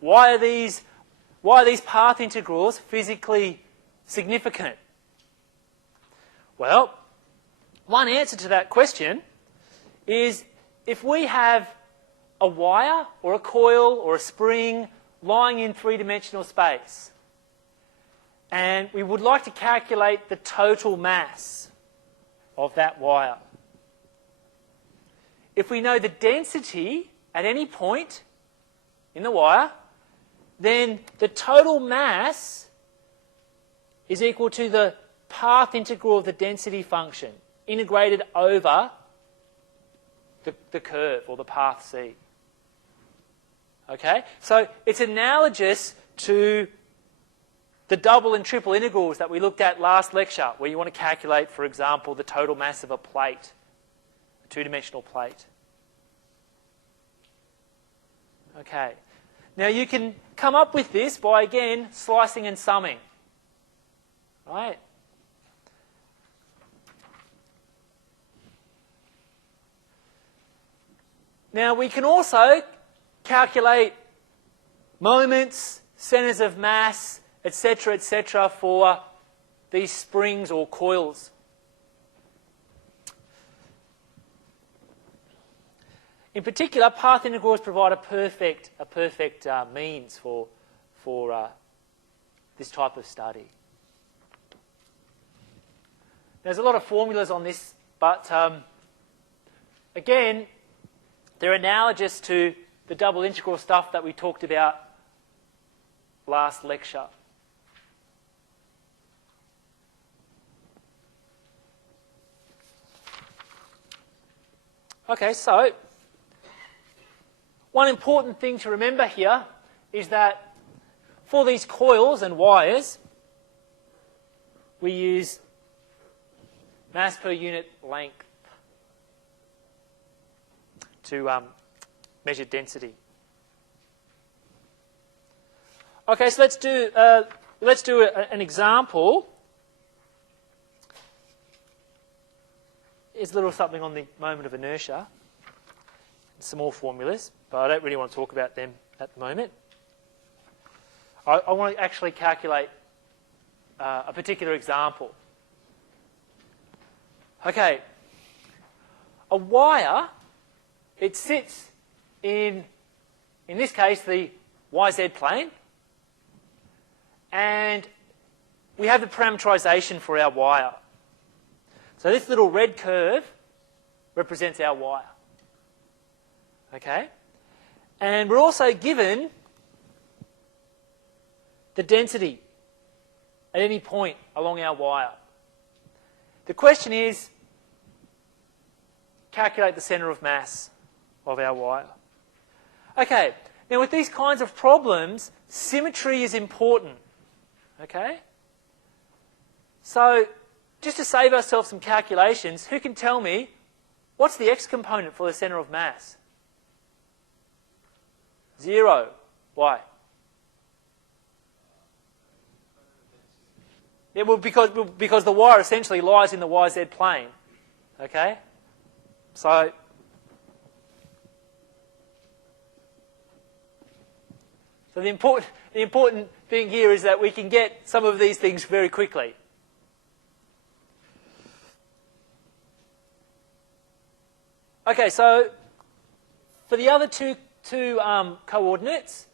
Why are these path integrals physically significant? Well, one answer to that question is if we have a wire or a coil or a spring lying in three-dimensional space, and we would like to calculate the total mass of that wire. If we know the density at any point in the wire, then the total mass is equal to the path integral of the density function integrated over the curve or the path C. Okay? So it's analogous to the double and triple integrals that we looked at last lecture, where you want to calculate, for example, the total mass of a plate, a two-dimensional plate. Okay. Now you can come up with this by, again, slicing and summing. Right? Now we can also calculate moments, centres of mass, etc., for these springs or coils. In particular, path integrals provide a perfect means for this type of study. There's a lot of formulas on this, but again, they're analogous to the double integral stuff that we talked about last lecture. Okay, so one important thing to remember here is that for these coils and wires, we use mass per unit length to measure density. Okay, so let's do an example. Here's a little something on the moment of inertia. Some more formulas, but I don't really want to talk about them at the moment. I want to actually calculate a particular example. Okay, a wire, it sits in this case, the YZ plane, and we have the parameterization for our wire. So this little red curve represents our wire. Okay? And we're also given the density at any point along our wire. The question is, calculate the centre of mass of our wire. Okay, now with these kinds of problems, symmetry is important. Okay? So, just to save ourselves some calculations, who can tell me what's the x component for the centre of mass? 0. Why? Yeah, well, because the wire essentially lies in the YZ plane. Okay? So the important thing here is that we can get some of these things very quickly. Okay, so for the other two coordinates,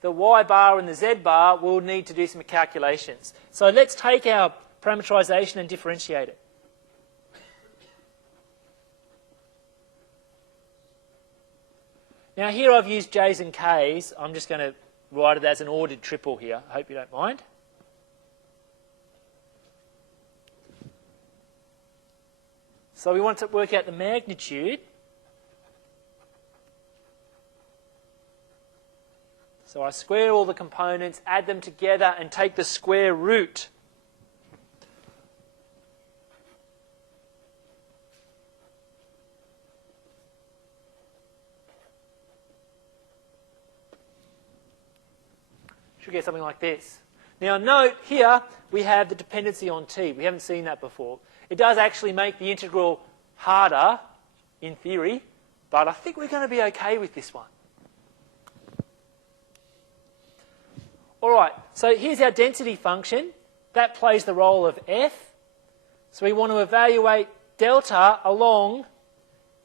the y bar and the z bar, we'll need to do some calculations. So let's take our parameterization and differentiate it. Now here I've used j's and k's. I'm just going to write it as an ordered triple here. I hope you don't mind. So we want to work out the magnitude. So I square all the components, add them together, and take the square root. Should get something like this. Now note here we have the dependency on t. We haven't seen that before. It does actually make the integral harder in theory, but I think we're going to be okay with this one. All right, so here's our density function. That plays the role of F. So we want to evaluate delta along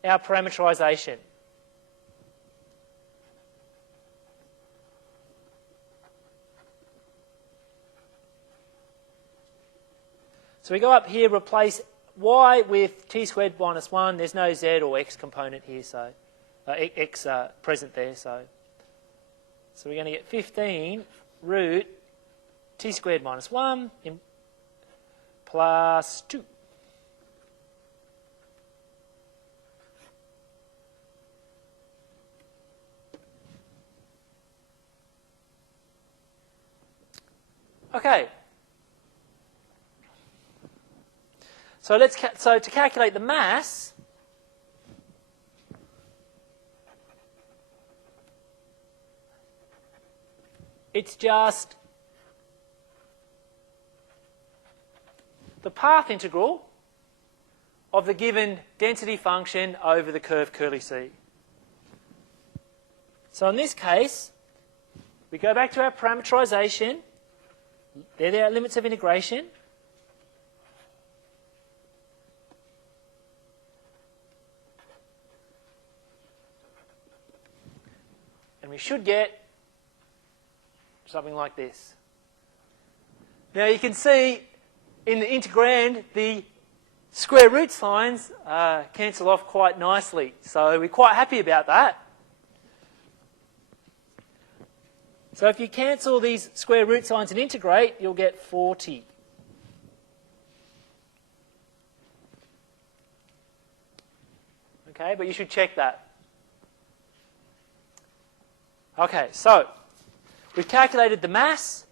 our parameterization. So we go up here, replace y with t squared minus 1. There's no z or x component here, so x present there. So we're going to get 15 root t squared minus 1 plus 2. Okay. So to calculate the mass, it's just the path integral of the given density function over the curve curly C. So in this case, we go back to our parameterization. There are our limits of integration. And we should get something like this. Now you can see in the integrand the square root signs cancel off quite nicely. So we're quite happy about that. So if you cancel these square root signs and integrate, you'll get 40. Okay, but you should check that. Okay, so we've calculated the mass.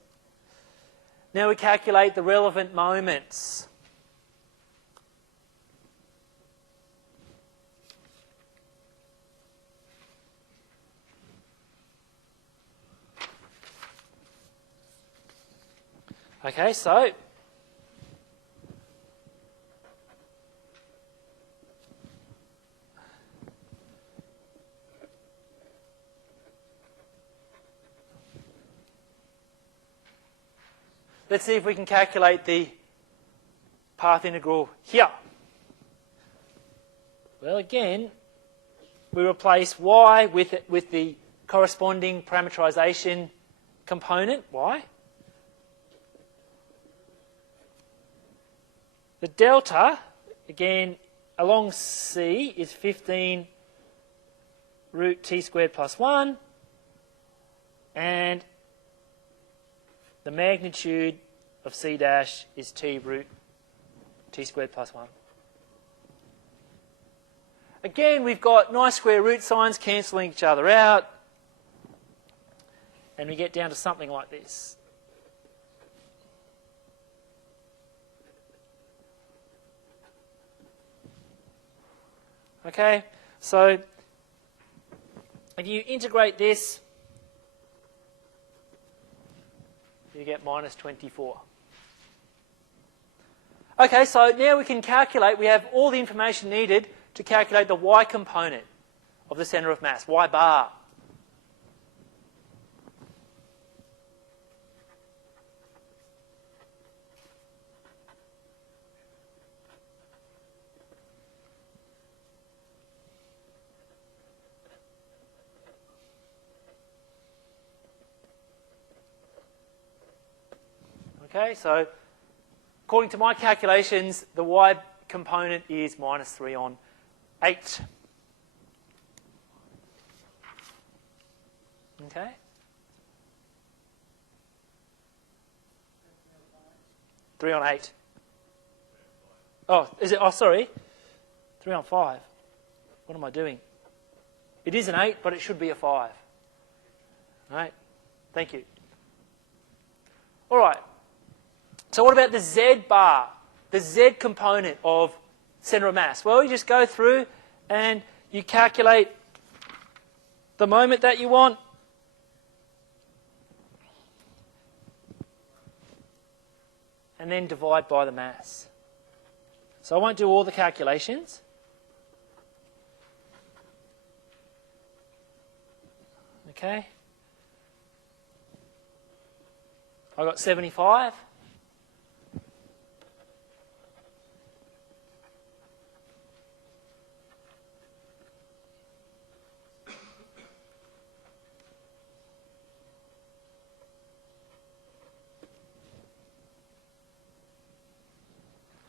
Now we calculate the relevant moments. Okay, so let's see if we can calculate the path integral here. Well, again, we replace y with the corresponding parameterization component, y. The delta, again, along C is 15 root t squared plus 1, and the magnitude of C dash is t root t squared plus 1. Again, we've got nice square root signs cancelling each other out, and we get down to something like this. Okay, so if you integrate this, you get minus 24. Okay, so now we can calculate, we have all the information needed to calculate the y component of the centre of mass, y bar. Okay, so according to my calculations, the y component is minus 3 on 8. Okay? Three on 8. Oh, is it? Oh, sorry. 3 on 5. What am I doing? It is an 8, but it should be a 5. All right. Thank you. All right. So what about the Z bar, the Z component of centre of mass? Well, you just go through and you calculate the moment that you want. And then divide by the mass. So I won't do all the calculations. Okay. I got 75.